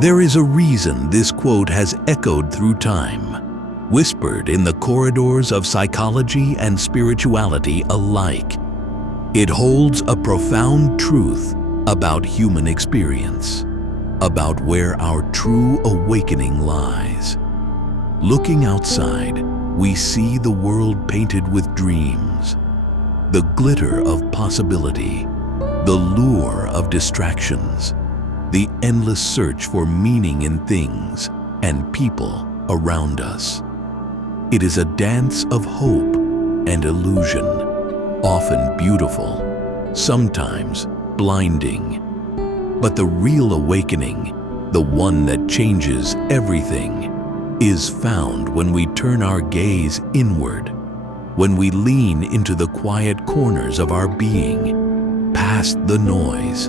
There is a reason this quote has echoed through time, whispered in the corridors of psychology and spirituality alike. It holds a profound truth about human experience, about where our true awakening lies. Looking outside, we see the world painted with dreams, the glitter of possibility, the lure of distractions, the endless search for meaning in things and people around us. It is a dance of hope and illusion, often beautiful, sometimes blinding. But the real awakening, the one that changes everything, is found when we turn our gaze inward, when we lean into the quiet corners of our being, past the noise,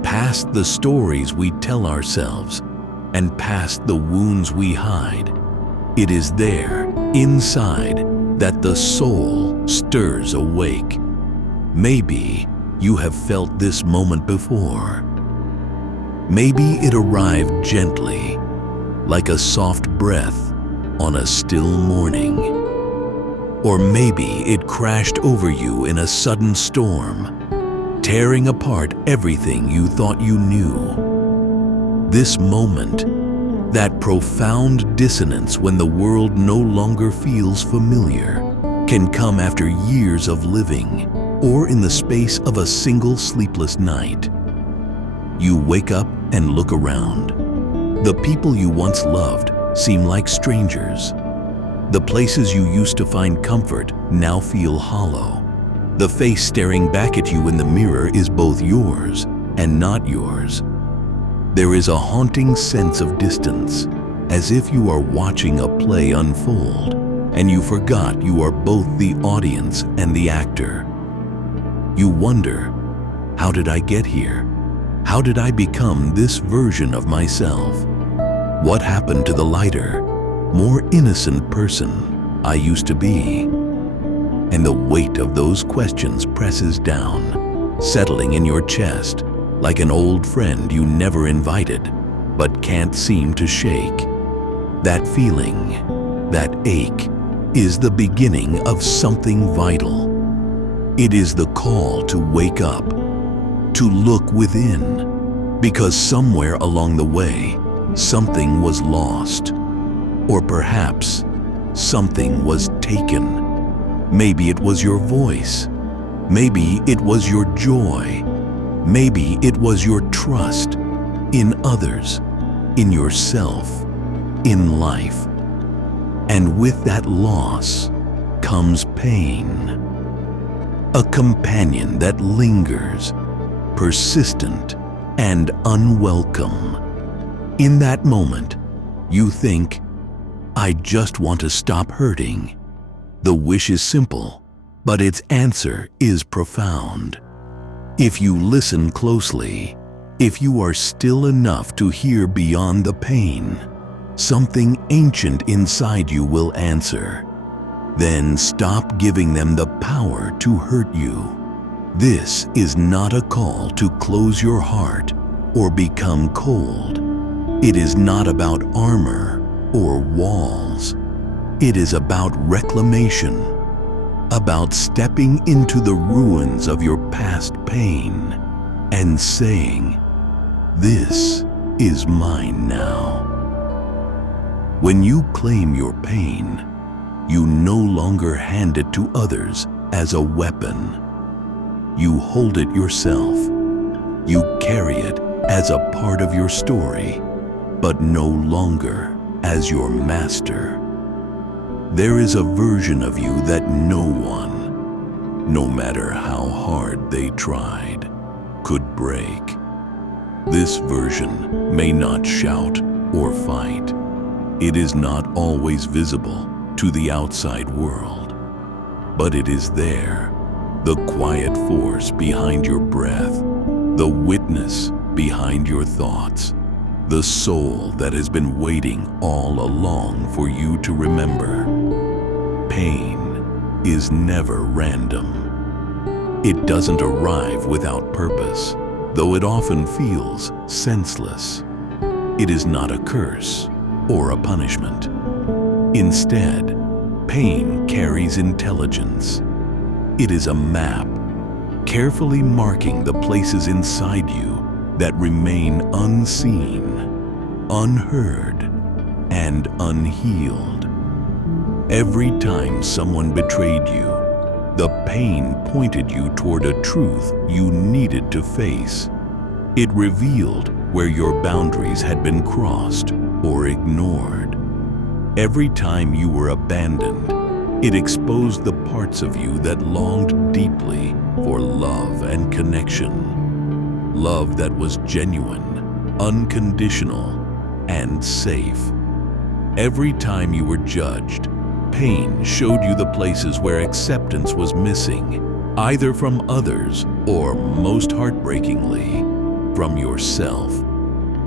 past the stories we tell ourselves, and past the wounds we hide. It is there, inside, that the soul stirs awake. Maybe you have felt this moment before. Maybe it arrived gently, like a soft breath on a still morning. Or maybe it crashed over you in a sudden storm, tearing apart everything you thought you knew. This moment, that profound dissonance when the world no longer feels familiar, can come after years of living or in the space of a single sleepless night. You wake up and look around. The people you once loved seem like strangers. The places you used to find comfort now feel hollow. The face staring back at you in the mirror is both yours and not yours. There is a haunting sense of distance, as if you are watching a play unfold, and you forgot you are both the audience and the actor. You wonder, how did I get here? How did I become this version of myself? What happened to the lighter, more innocent person I used to be? And the weight of those questions presses down, settling in your chest like an old friend you never invited but can't seem to shake. That feeling, that ache, is the beginning of something vital. It is the call to wake up, to look within, because somewhere along the way, something was lost. Or perhaps something was taken. Maybe it was your voice. Maybe it was your joy. Maybe it was your trust in others, in yourself, in life. And with that loss comes pain. A companion that lingers, persistent and unwelcome. In that moment, you think, I just want to stop hurting. The wish is simple, but its answer is profound. If you listen closely, if you are still enough to hear beyond the pain, something ancient inside you will answer. Then stop giving them the power to hurt you. This is not a call to close your heart or become cold. It is not about armor or walls. It is about reclamation, about stepping into the ruins of your past pain and saying, "This is mine now." When you claim your pain, you no longer hand it to others as a weapon. You hold it yourself. You carry it as a part of your story, but no longer as your master. There is a version of you that no one, no matter how hard they tried, could break. This version may not shout or fight. It is not always visible to the outside world, but it is there, the quiet force behind your breath, the witness behind your thoughts, the soul that has been waiting all along for you to remember. Pain is never random. It doesn't arrive without purpose, though it often feels senseless. It is not a curse or a punishment. Instead, pain carries intelligence. It is a map, carefully marking the places inside you that remain unseen, unheard, and unhealed. Every time someone betrayed you, the pain pointed you toward a truth you needed to face. It revealed where your boundaries had been crossed or ignored. Every time you were abandoned, it exposed the parts of you that longed deeply for love and connection. Love that was genuine, unconditional, and safe. Every time you were judged, pain showed you the places where acceptance was missing, either from others or, most heartbreakingly, from yourself.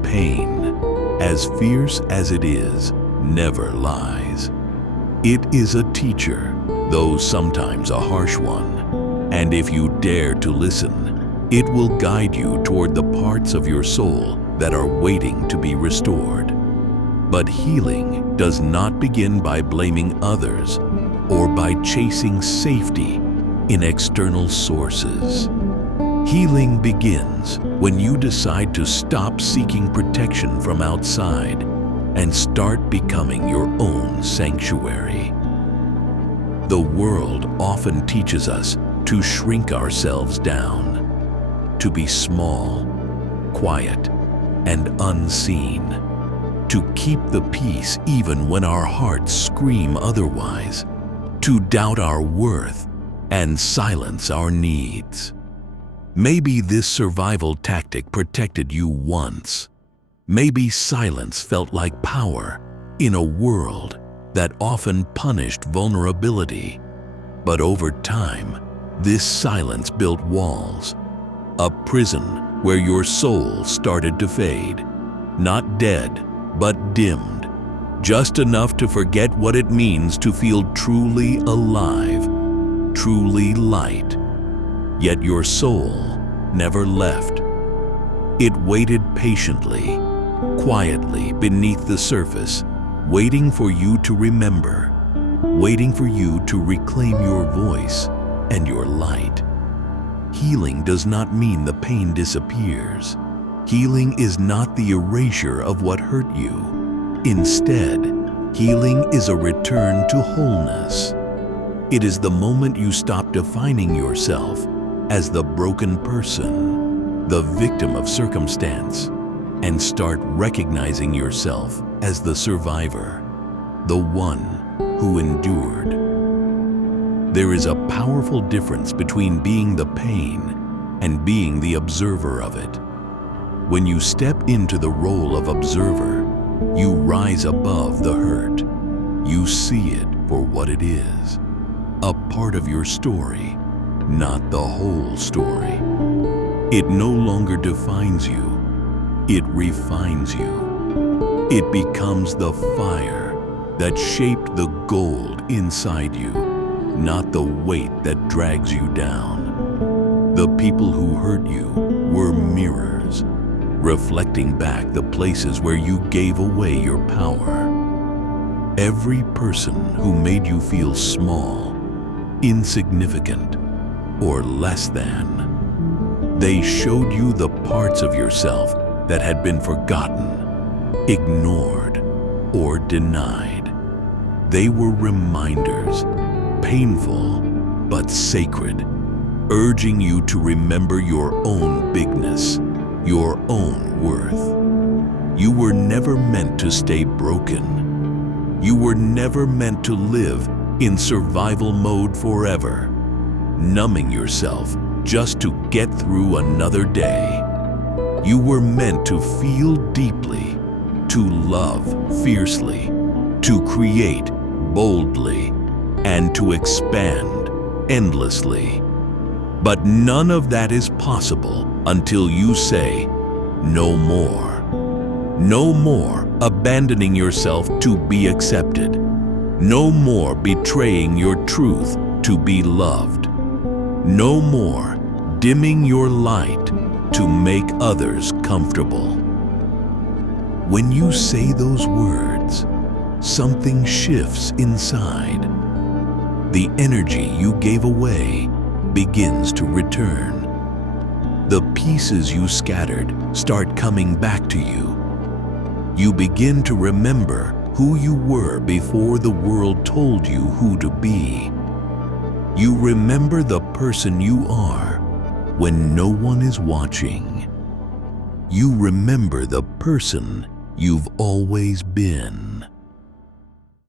Pain, as fierce as it is, never lies. It is a teacher, though sometimes a harsh one, and if you dare to listen, it will guide you toward the parts of your soul that are waiting to be restored. But healing does not begin by blaming others or by chasing safety in external sources. Healing begins when you decide to stop seeking protection from outside and start becoming your own sanctuary. The world often teaches us to shrink ourselves down, to be small, quiet, and unseen, to keep the peace even when our hearts scream otherwise, to doubt our worth and silence our needs. Maybe this survival tactic protected you once. Maybe silence felt like power in a world that often punished vulnerability. But over time, this silence built walls, a prison where your soul started to fade, not dead, but dimmed, just enough to forget what it means to feel truly alive, truly light. Yet your soul never left. It waited patiently, quietly beneath the surface, waiting for you to remember, waiting for you to reclaim your voice and your light. Healing does not mean the pain disappears. Healing is not the erasure of what hurt you. Instead, healing is a return to wholeness. It is the moment you stop defining yourself as the broken person, the victim of circumstance, and start recognizing yourself as the survivor, the one who endured. There is a powerful difference between being the pain and being the observer of it. When you step into the role of observer, you rise above the hurt. You see it for what it is, a part of your story, not the whole story. It no longer defines you. It refines you. It becomes the fire that shaped the gold inside you, not the weight that drags you down. The people who hurt you were mirrors, reflecting back the places where you gave away your power. Every person who made you feel small, insignificant, or less than, they showed you the parts of yourself that had been forgotten, ignored, or denied. They were reminders, painful but sacred, urging you to remember your own bigness, your own worth. You were never meant to stay broken. You were never meant to live in survival mode forever, numbing yourself just to get through another day. You were meant to feel deeply, to love fiercely, to create boldly, and to expand endlessly. But none of that is possible until you say, no more. No more abandoning yourself to be accepted. No more betraying your truth to be loved. No more dimming your light to make others comfortable. When you say those words, something shifts inside. The energy you gave away begins to return. The pieces you scattered start coming back to you. You begin to remember who you were before the world told you who to be. You remember the person you are when no one is watching. You remember the person you've always been.